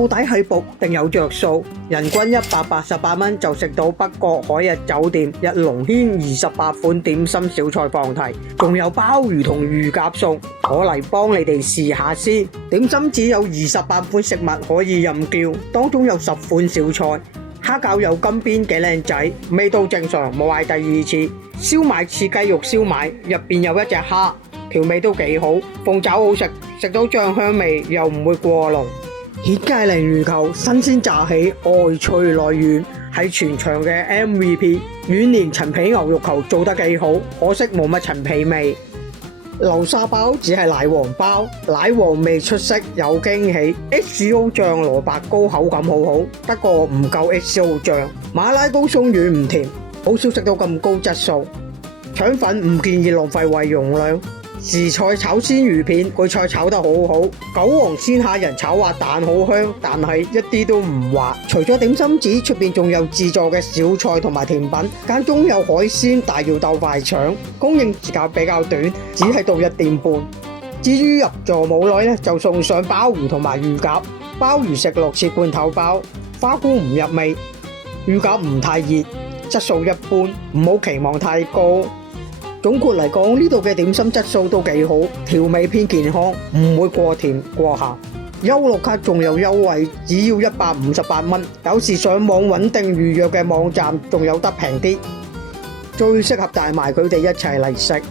到底係仆定有着數？人均188蚊就食到北角海逸酒店日龍軒28款點心小菜放題，仲有鮑魚同乳鴿送，我嚟幫你哋試下先。點心只有28款食物可以任叫，當中有10款小菜。蝦餃有金邊幾靚仔，味道正常，冇嗌第二次。燒賣似雞肉燒賣，入邊有一隻蝦，調味都幾好。鳳爪好食，食到醬香味又唔會過濃。蜆芥鯪魚球新鮮炸起，外脆內軟，係全場嘅 MVP。軟連陳皮牛肉球做得幾好，可惜冇乜陳皮味。流沙包只係奶黃包，奶黃味出色有驚喜。XO 醬蘿蔔糕口感好好，不過唔夠 XO 醬。馬拉糕鬆軟唔甜，好少食到咁高質素。腸粉唔建議浪費胃容量。時菜炒鮮魚片，配菜炒得好好。韭黃鮮蝦仁炒滑蛋好香，但係一啲都唔滑。除咗點心紙，出邊仲有自助嘅小菜同埋甜品，間中有海鮮大搖鬥快搶，供應時間比較短，只係到1點半。至於入座冇耐呢，就送上鮑魚同埋乳鴿。鮑魚食落似罐頭包，花菇唔入味，乳鴿唔太熱，質素一般，唔好期望太高。總括嚟講，呢度嘅點心質素都幾好，調味偏健康，唔會過甜過鹹。優樂卡仲有優惠，只要158蚊。有時上網穩定預約嘅網站仲有得平啲，最適合帶埋佢哋一齊嚟食。